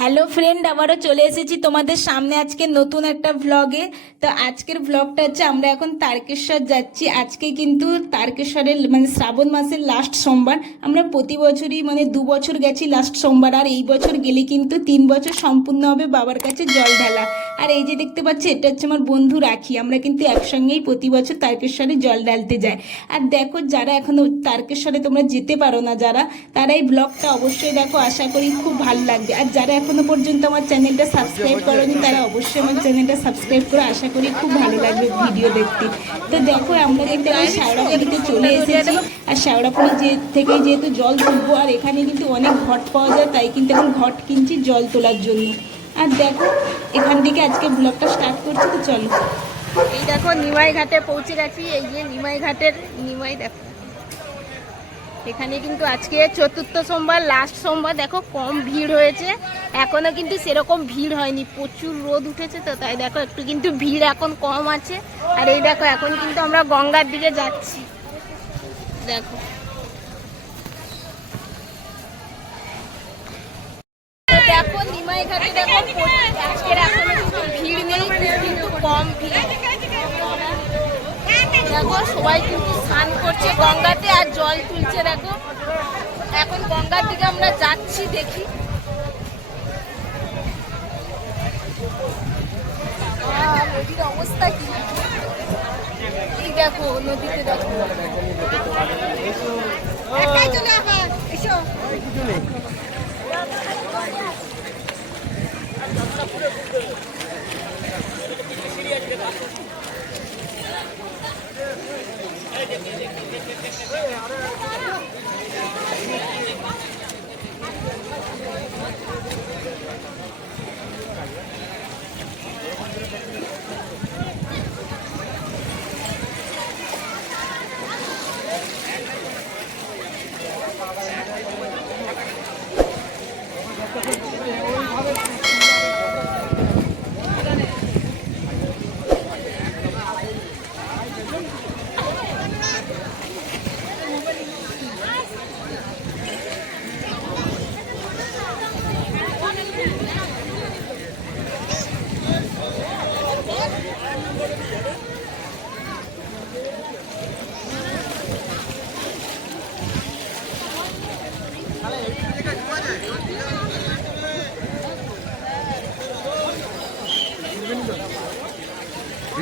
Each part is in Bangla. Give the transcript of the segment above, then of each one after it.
হ্যালো ফ্রেন্ড, আবারও চলে এসেছি তোমাদের সামনে আজকে নতুন একটা ভ্লগে। তো আজকের ভ্লগটা হচ্ছে আমরা এখন তারকেশ্বর যাচ্ছি। আজকে কিন্তু তারকেশ্বরের শ্রাবণ মাসের লাস্ট সোমবার। আমরা প্রতি বছরই 2 বছর গেছি লাস্ট সোমবার, আর এই বছর গেলে কিন্তু 3 বছর সম্পূর্ণ হবে বাবার কাছে জল ঢালা। আর এই যে দেখতে পাচ্ছি, এটা হচ্ছে আমার বন্ধু রাখি। আমরা কিন্তু একসঙ্গেই প্রতি বছর তারকেশ্বরে জল ঢালতে যাই। আর দেখো, যারা এখনো তারকেশ্বরে তোমরা যেতে পারো না যারা, তারা এই ব্লগটা অবশ্যই দেখো, আশা করি খুব ভালো লাগবে। আর যারা এখনো পর্যন্ত আমার চ্যানেলটা সাবস্ক্রাইব করোনি, তারা অবশ্যই আমার চ্যানেলটা সাবস্ক্রাইব করে, আশা করি খুব ভালো লাগবে ভিডিও দেখতে। তো দেখো, আমরা কিন্তু এখন শ্যাওড়াপুলিতে চলে এসেছি। আর শ্যাওড়াপুলি থেকে যেহেতু জল তুলবো, আর এখানে কিন্তু অনেক ঘট পাওয়া যায়, তাই কিন্তু এখন ঘট কিনছি জল তোলার জন্য। আর দেখো, এখান থেকে আজকে ব্লগটা স্টার্ট করছি। তো চলো, এই দেখো নিমাই ঘাটে পৌঁছে গেছি। এই যে নিমাই ঘাটের নিমাই দেখো, এখানে কিন্তু আজকে চতুর্থ সোমবার, লাস্ট সোমবার। দেখো কম ভিড় হয়েছে, এখনো কিন্তু সেরকম ভিড় হয়নি, প্রচুর রোদ উঠেছে, তো তাই দেখো একটু কিন্তু ভিড় এখন কম আছে। আর এই দেখো, এখন কিন্তু আমরা গঙ্গার দিকে যাচ্ছি। দেখো দেখো নিমাই ঘাটে দেখো, আজকের এখনো কিন্তু ভিড় নেই, কিন্তু কম ভিড়। দেখো সবাই কিন্তু স্নান করছে গঙ্গাতে আর জল তুলছে। দেখো এখন গঙ্গার দিকে আমরা যাচ্ছি, দেখি। নদীর অবস্থা কি, এই দেখো নদীতে দেখো।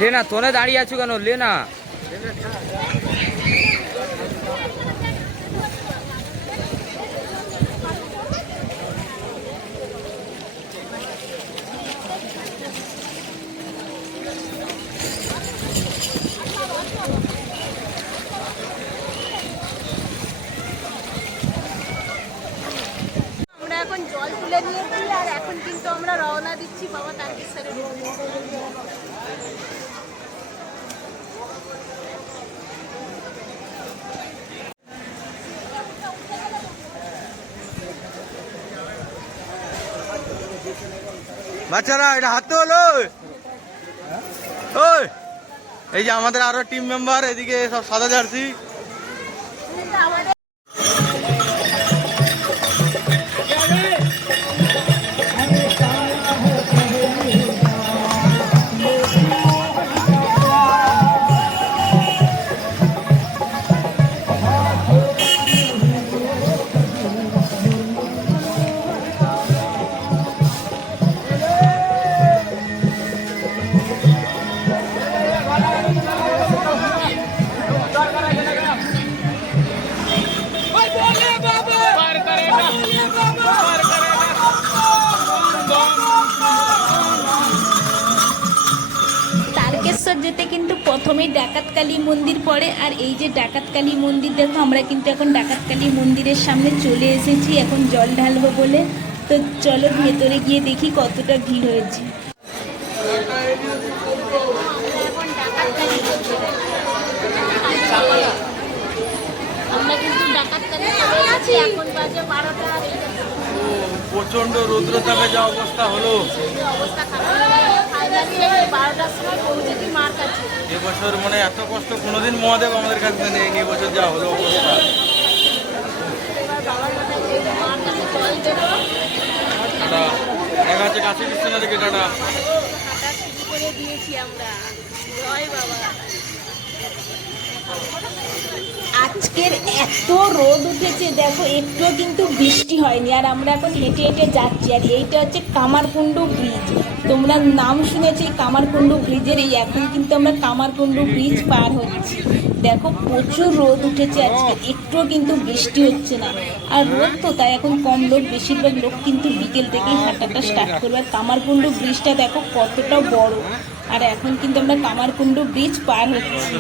লেনা, তোনে দাঁড়িয়ে আছো কেন? লেনা, আমরা এখন জল তুলে নিয়েছি, আর এখন কিন্তু আমরা রওনা দিচ্ছি বাবা তারকেশ্বরের দিকে। বাচ্চারা এটা হাতে হলো। ওই এই যে আমাদের আরো টিম মেম্বার, এদিকে সব সাদা জার্সি। তারকেশ্বর যেতে কিন্তু প্রথমেই ডাকাতকালী মন্দির পড়ে। আর এই যে ডাকাতকালী মন্দির দেখো, আমরা কিন্তু এখন ডাকাতকালী মন্দিরের সামনে চলে এসেছি এখন জল ঢালবো বলে। তো চলো ভেতরে গিয়ে দেখি কতটা ভিড় হয়েছে। আমরা কিন্তু ডাকাতকালী চলে যাচ্ছি, এখন বাজে 12টা। প্রচন্ড রৌদ্রতাপে যা অবস্থা হলো, অবস্থা খারাপ। ফাইনালি 12টার সময় পৌঁছেছি মার কাছে। এবছর মানে এত কষ্ট কোনোদিন মহাদেব আমাদের কাছে নেই, এবছর যা হলো অবস্থা। এবার বাবার মাথায় মার কাছে জল দেবো। কাছে বিশ্বনাথ থেকে টাটা। হাঁটা শুরু করে দিয়েছি আমরা। জয় বাবা। আজকের এত রোদ উঠেছে দেখো, একটুও কিন্তু বৃষ্টি হয়নি। আর আমরা এখন হেঁটে হেঁটে যাচ্ছি। আর এইটা হচ্ছে কামারকুণ্ডু ব্রিজ। তোমরা নাম শুনেছি কামারকুণ্ডু ব্রিজের, এই এখন কিন্তু আমরা কামারকুণ্ডু ব্রিজ পার হচ্ছি। দেখো প্রচুর রোদ উঠেছে আজকে, একটুও কিন্তু বৃষ্টি হচ্ছে না। আর রোদ তো তাই এখন কম লোক, বেশিরভাগ লোক কিন্তু বিকেল থেকেই হাঁটাটা স্টার্ট করবে। আর কামারকুণ্ডু ব্রিজটা দেখো কতটা বড়। আর এখন কিন্তু আমরা কামারকুণ্ডু ব্রিজ পার হচ্ছি।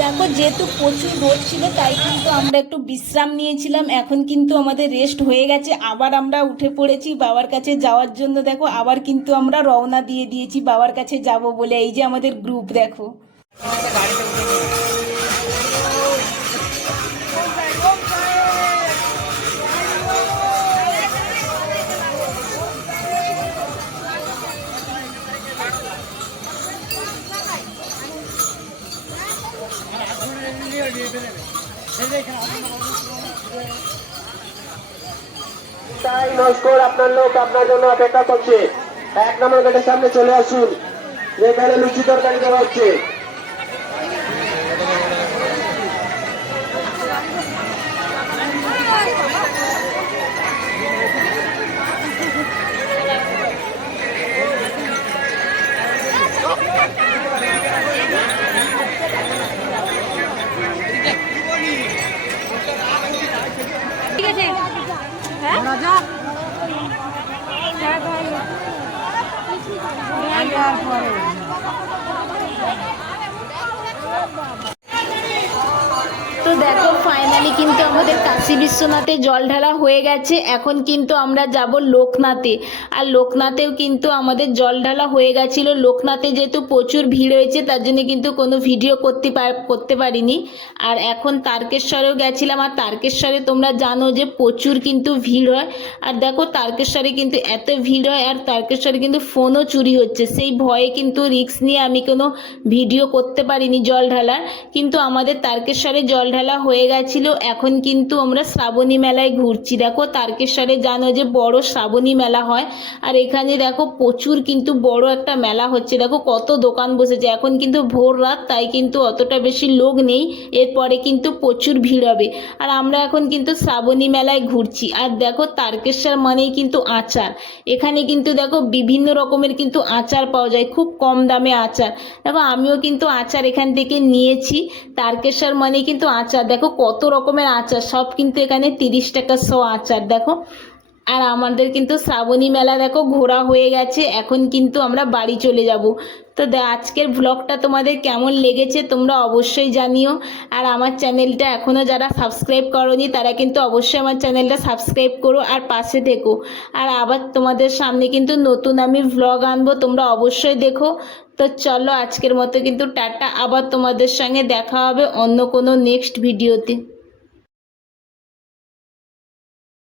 দেখো যেহেতু প্রচুর রোদ ছিল তাই কিন্তু আমরা একটু বিশ্রাম নিয়েছিলাম। এখন কিন্তু আমাদের রেস্ট হয়ে গেছে, আবার আমরা উঠে পড়েছি বাবার কাছে যাওয়ার জন্য। দেখো আবার কিন্তু আমরা রওনা দিয়ে দিয়েছি বাবার কাছে যাব বলে। এই যে আমাদের গ্রুপ দেখো। তাই নস্কর আপনার লোক আপনার জন্য অপেক্ষা করছে। 1 নম্বর গেটের সামনে চলে আসুন, এখানে লুচি তরকারি দেওয়া হচ্ছে। ঠিক আছে, হ্যাঁ তো দেখো ফাইনালি কিন্তু আমাদের কাশী বিশ্বনাথে জল ঢালা হয়ে গেছে। এখন কিন্তু আমরা যাব লোকনাথে। আর লোকনাথেও কিন্তু আমাদের জল ঢালা হয়ে গেছিল। লোকনাথে যেহেতু প্রচুর ভিড় হয়েছে তার জন্য কিন্তু কোনো ভিডিও করতে পারিনি। আর এখন তারকেশ্বরেও গেছিলাম। আর তারকেশ্বরে তোমরা জানো যে প্রচুর কিন্তু ভিড় হয়। আর দেখো তারকেশ্বরে কিন্তু এত ভিড় হয়, আর তারকেশ্বরে কিন্তু ফোনও চুরি হচ্ছে। সেই ভয়ে কিন্তু রিস্ক নিয়ে আমি কোনো ভিডিও করতে পারিনি জল ঢালার। কিন্তু আমাদের তারকেশ্বরে জল ঢালা হয়ে গেছিল। এখন কিন্তু আমরা শ্রাবণী মেলায় ঘুরছি। দেখো তারকেশ্বরে জানো যে বড় শ্রাবণী মেলা হয়। আর এখানে দেখো প্রচুর কিন্তু বড় একটা মেলা হচ্ছে। দেখো কত দোকান বসেছে। এখন কিন্তু ভোর রাত, তাই কিন্তু অতটা বেশি লোক নেই। এরপরে কিন্তু প্রচুর ভিড় হবে। আর আমরা এখন কিন্তু শ্রাবণী মেলায় ঘুরছি। আর দেখো তারকেশ্বর মানেই কিন্তু আচার। এখানে কিন্তু দেখো বিভিন্ন রকমের কিন্তু আচার পাওয়া যায়, খুব কম দামে আচার। দেখো আমিও কিন্তু আচার এখান থেকে নিয়েছি। তারকেশ্বর মানেই কিন্তু আচার। দেখো কত রকমের আচার, সব কিন্তু এখানে 30 টাকা 100 আচার। দেখো আর আমাদের কিন্তু শ্রাবণী মেলা দেখো ঘোরা হয়ে গেছে। এখন কিন্তু আমরা বাড়ি চলে যাব। তো আজকের ব্লগটা তোমাদের কেমন লেগেছে তোমরা অবশ্যই জানিও। আর আমার চ্যানেলটা এখনও যারা সাবস্ক্রাইব করোনি তারা কিন্তু অবশ্যই আমার চ্যানেলটা সাবস্ক্রাইব করো আর পাশে থেকো। আর আবার তোমাদের সামনে কিন্তু নতুন আমি ব্লগ আনবো, তোমরা অবশ্যই দেখো। তো চলো আজকের মতো কিন্তু টাটা, আবার তোমাদের সঙ্গে দেখা হবে অন্য কোনো নেক্সট ভিডিওতে।